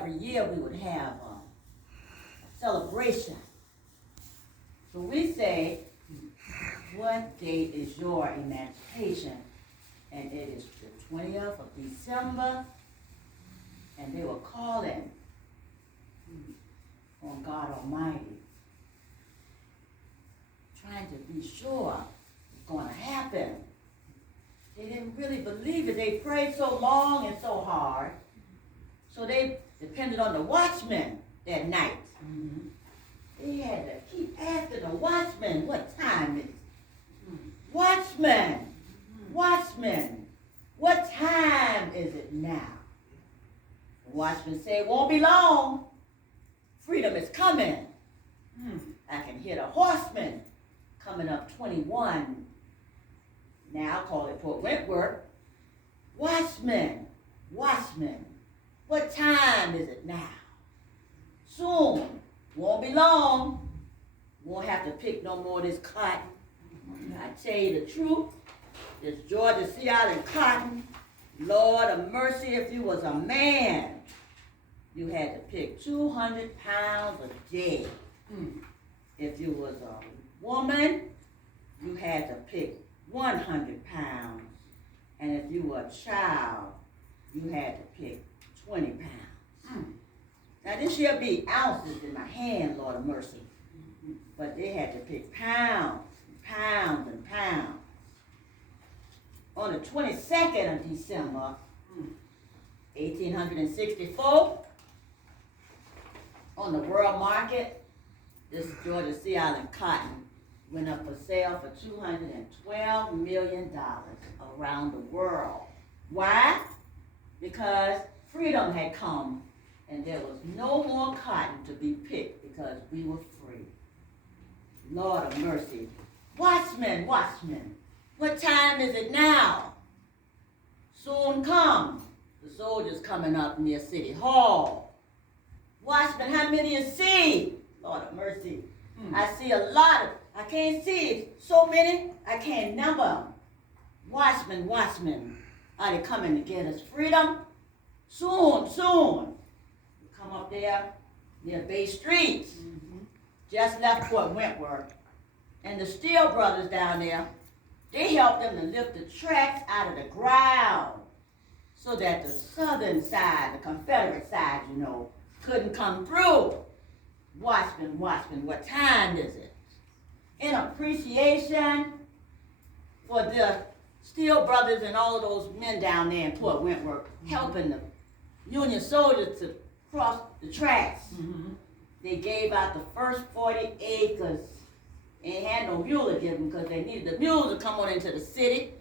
every year we would have a celebration. So we say, what date is your emancipation? And it is the 20th of December, and they were calling on God Almighty, trying to be sure it's going to happen. They didn't really believe it. They prayed so long and so hard, so they depended on the watchman that night. Mm-hmm. They had to keep asking the watchman, what time is it? Watchman, watchman, what time is it now? The watchman said, won't be long. Freedom is coming. I can hear the horsemen coming up 21. Now call it Port Wentworth. Watchman, watchman, what time is it now? Soon, won't be long. Won't have to pick no more of this cotton. I tell you the truth, this Georgia Sea Island cotton, Lord of mercy, if you was a man, you had to pick 200 pounds a day. If you was a woman, you had to pick 100 pounds. And if you were a child, you had to pick 20 pounds. Now this here be ounces in my hand, Lord of mercy. But they had to pick pounds, pounds, and pounds. On the 22nd of December, 1864, on the world market, this Georgia Sea Island cotton went up for sale for $212 million around the world. Why? Because freedom had come and there was no more cotton to be picked because we were free. Lord of mercy. Watchman, watchman, what time is it now? Soon come. The soldiers coming up near City Hall. Watchman, how many you see? Lord of mercy. I see a lot of, I can't see so many, I can't number them. Watchman, watchman, are they coming to get us freedom? Soon, soon. We come up there near Bay Street. Just left Fort Wentworth. And the Steele brothers down there, they helped them to lift the tracks out of the ground so that the southern side, the Confederate side, you know, couldn't come through. Watchman, watchman, what time is it? In appreciation for the Steele brothers and all of those men down there in Port Wentworth helping the Union soldiers to cross the tracks. They gave out the first 40 acres. Ain't had no mule to give them because they needed the mules to come on into the city.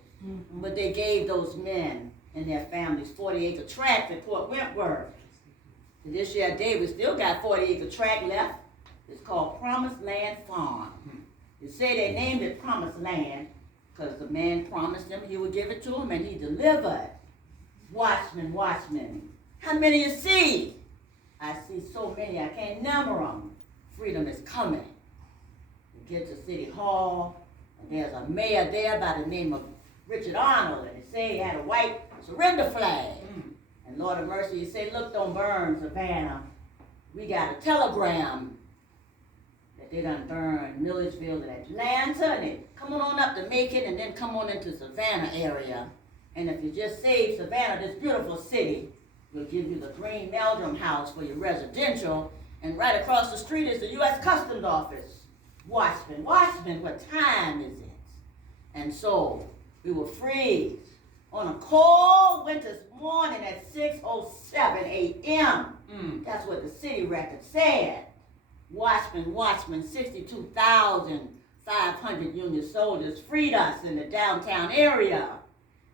But they gave those men and their families 40-acre tracts at Port Wentworth. To this year day, we still got 40-acre tract left. It's called Promised Land Farm. You say they named it Promised Land because the man promised them he would give it to them and he delivered. Watchman, watchman, how many you see? I see so many, I can't number them. Freedom is coming. You get to City Hall, and there's a mayor there by the name of Richard Arnold, and they say he had a white surrender flag. And Lord of mercy, you say, look, don't burn Savannah. We got a telegram that they done burn Milledgeville and Atlanta, and they come on up to Macon, and then come on into Savannah area. And if you just save Savannah, this beautiful city, we'll give you the green Meldrum house for your residential, and right across the street is the U.S. Customs Office. Watchman, watchman, what time is it? And so we were free on a cold winter's morning at 6:07 a.m. That's what the city record said. Watchman, watchman, 62,500 Union soldiers freed us in the downtown area.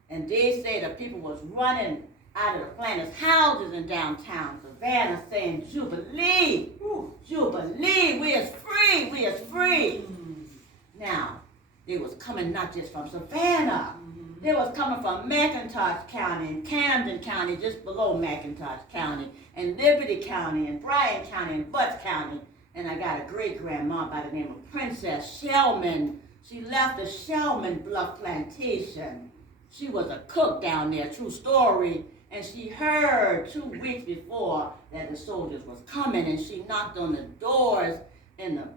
And they say the people was running out of the planters' houses in downtown Savannah saying, Jubilee, Jubilee, we is free, we is free. Now, they was coming not just from Savannah, they was coming from McIntosh County and Camden County, just below McIntosh County, and Liberty County, and Bryan County, and Butts County. And I got a great-grandma by the name of Princess Shellman. She left the Shellman Bluff Plantation. She was a cook down there, true story. And she heard 2 weeks before that the soldiers was coming, and she knocked on the doors in the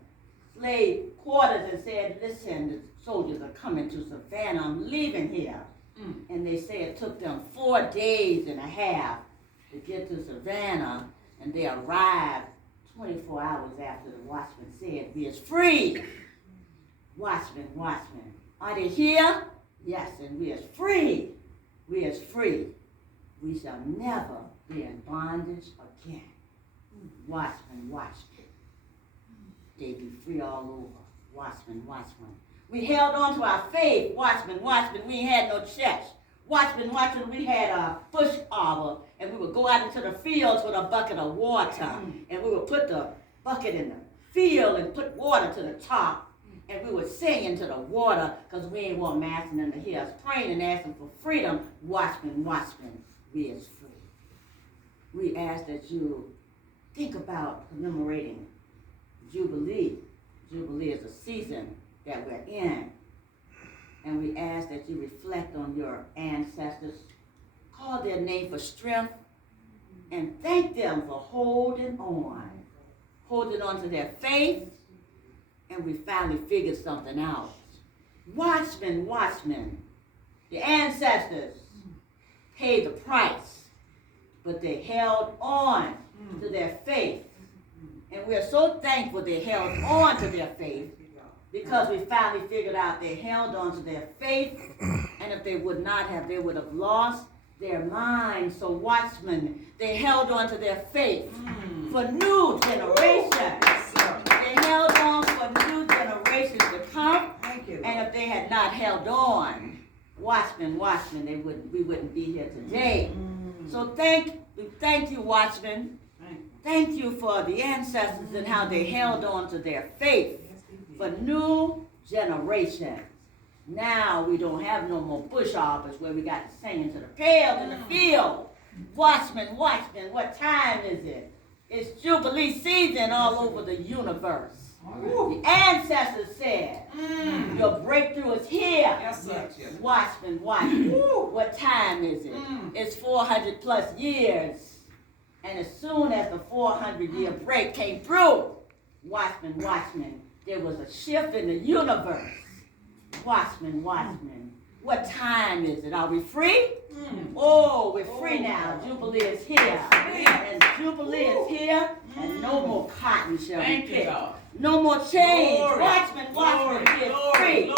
slave quarters and said, listen, the soldiers are coming to Savannah. I'm leaving here. And they say it took them 4 days and a half to get to Savannah, and they arrived 24 hours after the watchman said, we is free. Watchmen, watchmen, are they here? Yes, and we is free. We is free. We shall never be in bondage again. Watchmen, watchmen. They be free all over. Watchmen, watchmen. We held on to our faith. Watchmen, watchmen. We ain't had no checks. Watchmen, watchmen. We had a bush arbor, and we would go out into the fields with a bucket of water, and we would put the bucket in the field and put water to the top. And we would sing into the water because we ain't want Master and to hear us praying and asking for freedom. Watchmen, watchmen, we is free. We ask that you think about commemorating Jubilee. Jubilee is a season that we're in. And we ask that you reflect on your ancestors, call their name for strength, and thank them for holding on to their faith. And we finally figured something out. Watchmen, watchmen, the ancestors paid the price, but they held on to their faith. And we're so thankful they held on to their faith because we finally figured out they held on to their faith, and if they would not have, they would have lost their minds. So watchmen, they held on to their faith for new generations. They held on for new generations to come. Thank you. And if they had not held on, watchmen, watchmen, we wouldn't be here today. So thank you, watchmen. Thank you for the ancestors and how they held on to their faith for new generations. Now we don't have no more bush arbors where we got to sing into the pails in the field. Watchmen, watchmen, what time is it? It's Jubilee season all over the universe. The ancestors said, your breakthrough is here. Yes, sir. Watchmen, watchmen, what time is it? It's 400 plus years. And as soon as the 400-year break came through, watchmen, watchmen, there was a shift in the universe. Watchmen, watchmen, what time is it? Are we free? Oh, we're free now. Jubilee is here. And Jubilee is here, and no more cotton shall be picked. No more chains. Watchmen, watchmen, we're free.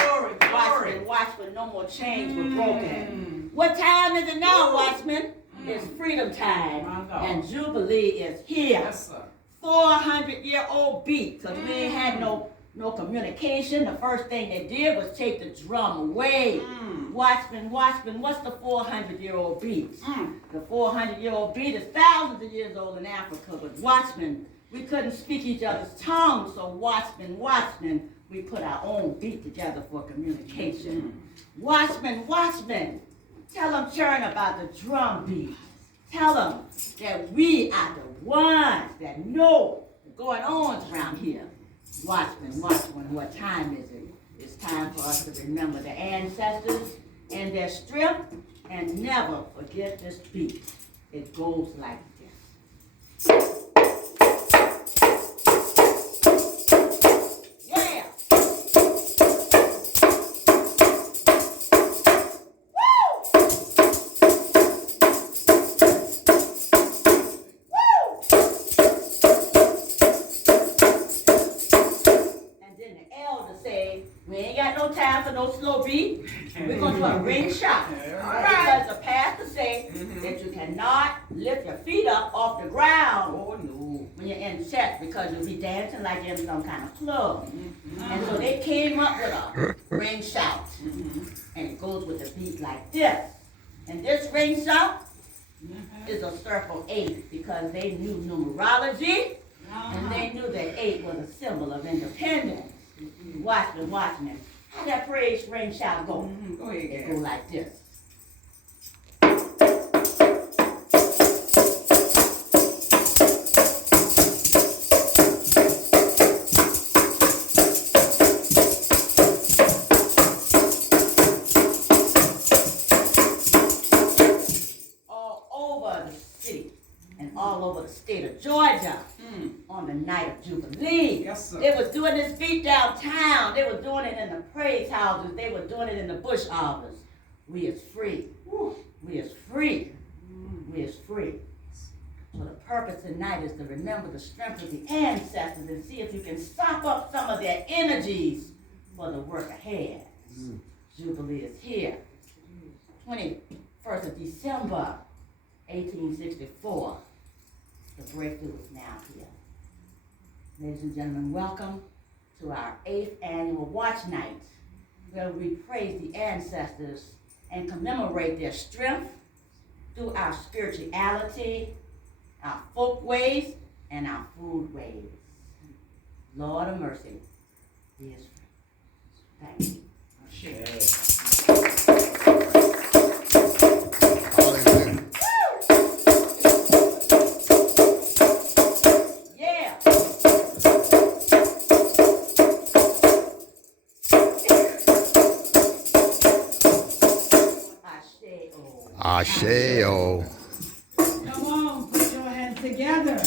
Watchmen, watchmen, no more chains were broken. What time is it now, watchmen? It's freedom time, and Jubilee is here. Yes, sir. 400-year-old beat, because we ain't had no communication. The first thing they did was take the drum away. Watchmen, watchmen, what's the 400-year-old beat? The 400-year-old beat is thousands of years old in Africa, but watchmen, we couldn't speak each other's tongues, so watchmen, watchmen, we put our own beat together for communication. Watchmen, watchmen, tell them, churn about the drum beat. Tell them that we are the ones that know what's going on around here. Watchmen, watchmen, what time is it? It's time for us to remember the ancestors and their strength and never forget this beat. It goes like this. Yeah! We ain't got no time for no slow beat. We're going to do a ring shot. Because the pastor say that you cannot lift your feet up off the ground when you're in church, because you'll be dancing like you're in some kind of club. And so they came up with a ring shout. And it goes with the beat like this. And this ring shout is a circle 8 because they knew numerology and they knew that 8 was a symbol of independence. Watchmen, watchmen. How that praise ring shout go? Go ahead. It go like this. All to Georgia on the night of Jubilee. Yes, sir. They was doing this beat downtown. They were doing it in the praise houses. They were doing it in the bush arbors. We is free. We is free. We is free. So the purpose tonight is to remember the strength of the ancestors and see if you can stop up some of their energies for the work ahead. Jubilee is here. 21st of December, 1864. The breakthrough is now here. Ladies and gentlemen, welcome to our 8th annual Watch Night, where we praise the ancestors and commemorate their strength through our spirituality, our folk ways, and our food ways. Lord of mercy, He is free. Thank you. Hallelujah. Yeah. Ashe, oh. Come on, put your hands together.